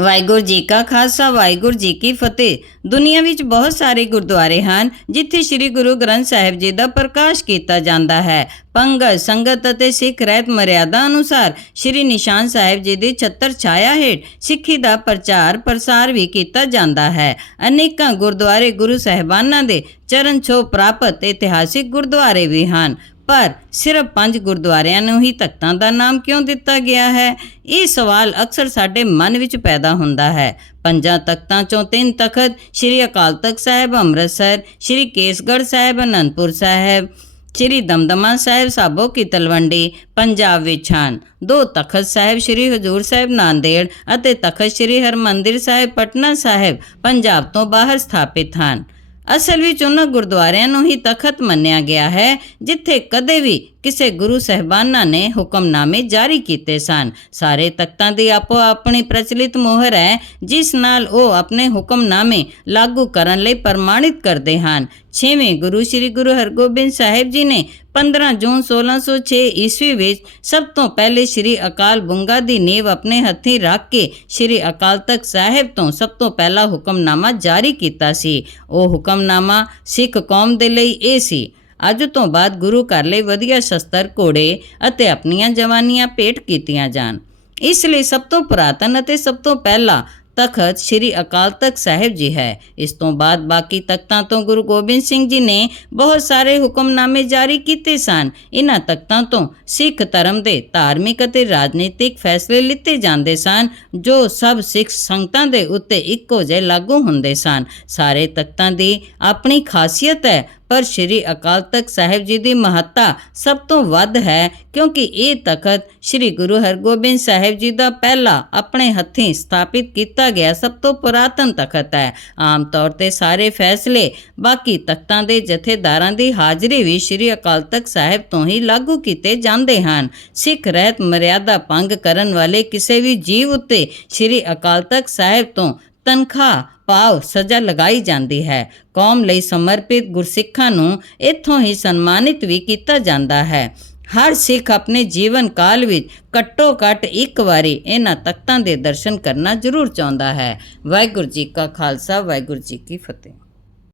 ਵਾਹਿਗੁਰੂ ਜੀ ਕਾ ਖਾਲਸਾ, ਵਾਹਿਗੁਰੂ ਜੀ ਕੀ ਫਤਿਹ। ਦੁਨੀਆ ਵਿੱਚ ਬਹੁਤ ਸਾਰੇ ਗੁਰਦੁਆਰੇ ਹਨ, ਜਿੱਥੇ ਸ੍ਰੀ ਗੁਰੂ ਗ੍ਰੰਥ ਸਾਹਿਬ ਜੀ ਦਾ ਪ੍ਰਕਾਸ਼ ਕੀਤਾ ਜਾਂਦਾ ਹੈ। ਪੰਗਤ ਸੰਗਤ ਅਤੇ ਸਿੱਖ ਰਹਿਤ ਮਰਿਆਦਾ ਅਨੁਸਾਰ ਸ੍ਰੀ ਨਿਸ਼ਾਨ ਸਾਹਿਬ ਜੀ ਦੀ ਛੱਤਰ ਛਾਇਆ ਹੇਠ ਸਿੱਖੀ ਦਾ ਪ੍ਰਚਾਰ, ਪ੍ਰਸਾਰ ਵੀ ਕੀਤਾ ਜਾਂਦਾ ਹੈ। ਅਨੇਕਾਂ ਗੁਰਦੁਆਰੇ ਗੁਰੂ ਸਾਹਿਬਾਨਾਂ ਦੇ ਚਰਨ ਛੋ ਪ੍ਰਾਪਤ ਇਤਿਹਾਸਿਕ ਗੁਰਦੁਆਰੇ ਵੀ ਹਨ। ਪਰ ਸਿਰਫ ਪੰਜ ਗੁਰਦੁਆਰਿਆਂ ਨੂੰ ਹੀ ਤਖਤਾਂ ਦਾ ਨਾਮ ਕਿਉਂ ਦਿੱਤਾ ਗਿਆ ਹੈ? ਇਹ ਸਵਾਲ ਅਕਸਰ ਸਾਡੇ ਮਨ ਵਿੱਚ ਪੈਦਾ ਹੁੰਦਾ ਹੈ। ਪੰਜਾਂ ਤਖਤਾਂ ਚੋਂ ਤਿੰਨ ਤਖਤ ਸ੍ਰੀ ਅਕਾਲ ਤਖਤ ਸਾਹਿਬ, ਅੰਮ੍ਰਿਤਸਰ, ਸ੍ਰੀ ਕੇਸਗੜ੍ਹ ਸਾਹਿਬ, ਅਨੰਦਪੁਰ ਸਾਹਿਬ, ਸ੍ਰੀ ਦਮਦਮਾ ਸਾਹਿਬ, ਸਾਬੋ ਕੀ ਤਲਵੰਡੀ ਪੰਜਾਬ ਵਿੱਚ ਹਨ। ਦੋ ਤਖਤ ਸਾਹਿਬ ਸ੍ਰੀ ਹਜੂਰ ਸਾਹਿਬ ਨਾਂਦੇੜ ਅਤੇ ਤਖਤ ਸ੍ਰੀ ਹਰਮੰਦਿਰ ਸਾਹਿਬ, ਪਟਨਾ ਸਾਹਿਬ, ਪੰਜਾਬ ਤੋਂ ਬਾਹਰ ਸਥਾਪਿਤ ਹਨ। ਅਸਲ ਵਿੱਚ ਉਹਨਾਂ ਗੁਰਦੁਆਰਿਆਂ ਨੂੰ ਹੀ ਤਖਤ ਮੰਨਿਆ ਗਿਆ ਹੈ, ਜਿੱਥੇ ਕਦੇ ਵੀ ਕਿਸੇ ਗੁਰੂ ਸਹਿਬਾਨਾਂ ਨੇ ਹੁਕਮਨਾਮੇ ਜਾਰੀ ਕੀਤੇ ਸਨ। ਸਾਰੇ ਤਖਤਾਂ ਦੀ ਆਪੋ ਆਪਣੀ ਪ੍ਰਚਲਿਤ ਮੋਹਰ ਹੈ, ਜਿਸ ਨਾਲ ਉਹ ਆਪਣੇ ਹੁਕਮਨਾਮੇ ਲਾਗੂ ਕਰਨ ਲਈ ਪ੍ਰਮਾਣਿਤ ਕਰਦੇ ਹਨ। ਛੇਵੇਂ ਗੁਰੂ ਸ੍ਰੀ ਗੁਰੂ ਹਰਗੋਬਿੰਦ ਸਾਹਿਬ ਜੀ ਨੇ 15 ਜੂਨ 1606 ਈਸਵੀ ਵਿੱਚ ਸਭ ਤੋਂ ਪਹਿਲੇ ਸ੍ਰੀ ਅਕਾਲ ਬੁੰਗਾ ਦੀ ਨੀਂਵ ਆਪਣੇ ਹੱਥੀਂ ਰੱਖ ਕੇ ਸ੍ਰੀ ਅਕਾਲ ਤਖਤ ਸਾਹਿਬ ਤੋਂ ਸਭ ਤੋਂ ਪਹਿਲਾ ਹੁਕਮਨਾਮਾ ਜਾਰੀ ਕੀਤਾ ਸੀ। ਉਹ ਹੁਕਮਨਾਮਾ ਸਿੱਖ ਕੌਮ ਦੇ ਲਈ ਇਹ ਸੀ। ਅੱਜ ਤੋਂ ਬਾਅਦ ਗੁਰੂ ਘਰ ਲਈ ਵਧੀਆ ਸ਼ਸਤਰ, ਘੋੜੇ ਅਤੇ ਆਪਣੀਆਂ ਜਵਾਨੀਆਂ ਭੇਟ ਕੀਤੀਆਂ ਜਾਣ। ਇਸ ਲਈ ਸਭ ਤੋਂ ਪੁਰਾਤਨ ਅਤੇ ਸਭ ਤੋਂ ਪਹਿਲਾ ਤਖਤ ਸ੍ਰੀ ਅਕਾਲ ਤਖਤ ਸਾਹਿਬ ਜੀ ਹੈ। ਇਸ ਤੋਂ ਬਾਅਦ ਬਾਕੀ ਤਖਤਾਂ ਤੋਂ ਗੁਰੂ ਗੋਬਿੰਦ ਸਿੰਘ ਜੀ ਨੇ ਬਹੁਤ ਸਾਰੇ ਹੁਕਮਨਾਮੇ ਜਾਰੀ ਕੀਤੇ ਸਨ। ਇਹਨਾਂ ਤਖਤਾਂ ਤੋਂ ਸਿੱਖ ਧਰਮ ਦੇ ਧਾਰਮਿਕ ਅਤੇ ਰਾਜਨੀਤਿਕ ਫੈਸਲੇ ਲਿੱਤੇ ਜਾਂਦੇ ਸਨ, ਜੋ ਸਭ ਸਿੱਖ ਸੰਗਤਾਂ ਦੇ ਉੱਤੇ ਇੱਕੋ ਜਿਹੇ ਲਾਗੂ ਹੁੰਦੇ ਸਨ। ਸਾਰੇ ਤਖਤਾਂ ਦੀ ਆਪਣੀ ਖਾਸੀਅਤ ਹੈ। ਪਰ ਸ੍ਰੀ ਅਕਾਲ ਤਖਤ ਸਾਹਿਬ ਜੀ ਦੀ ਮਹੱਤਤਾ ਸਭ ਤੋਂ ਵੱਧ ਹੈ, ਕਿਉਂਕਿ ਇਹ ਤਖਤ ਸ੍ਰੀ ਗੁਰੂ ਹਰਗੋਬਿੰਦ ਸਾਹਿਬ ਜੀ ਦਾ ਪਹਿਲਾ ਆਪਣੇ ਹੱਥੀਂ ਸਥਾਪਿਤ ਕੀਤਾ ਗਿਆ ਸਭ ਤੋਂ ਪੁਰਾਤਨ ਤਖਤ ਹੈ। ਆਮ ਤੌਰ ਤੇ ਸਾਰੇ ਫੈਸਲੇ ਬਾਕੀ ਤਖਤਾਂ ਦੇ ਜਥੇਦਾਰਾਂ ਦੀ ਹਾਜ਼ਰੀ ਵੀ ਸ੍ਰੀ ਅਕਾਲ ਤਖਤ ਸਾਹਿਬ ਤੋਂ ਹੀ ਲਾਗੂ ਕੀਤੇ ਜਾਂਦੇ ਹਨ। ਸਿੱਖ ਰਹਿਤ ਮਰਿਆਦਾ ਭੰਗ ਕਰਨ ਵਾਲੇ ਕਿਸੇ ਵੀ ਜੀਵ ਉੱਤੇ ਸ੍ਰੀ ਅਕਾਲ ਤਖਤ ਸਾਹਿਬ ਤੋਂ ਤਨਖਾਹ, ਭਾਵ ਸਜ਼ਾ ਲਗਾਈ ਜਾਂਦੀ ਹੈ। ਕੌਮ ਲਈ ਸਮਰਪਿਤ ਗੁਰਸਿੱਖਾਂ ਨੂੰ ਇੱਥੋਂ ਹੀ ਸਨਮਾਨਿਤ ਵੀ ਕੀਤਾ ਜਾਂਦਾ ਹੈ। ਹਰ ਸਿੱਖ ਆਪਣੇ ਜੀਵਨ ਕਾਲ ਵਿੱਚ ਘੱਟੋ ਘੱਟ ਇੱਕ ਵਾਰੀ ਇਹਨਾਂ ਤਖਤਾਂ ਦੇ ਦਰਸ਼ਨ ਕਰਨਾ ਜ਼ਰੂਰ ਚਾਹੁੰਦਾ ਹੈ। ਵਾਹਿਗੁਰੂ ਜੀ ਕਾ ਖਾਲਸਾ, ਵਾਹਿਗੁਰੂ ਜੀ ਕੀ ਫਤਿਹ।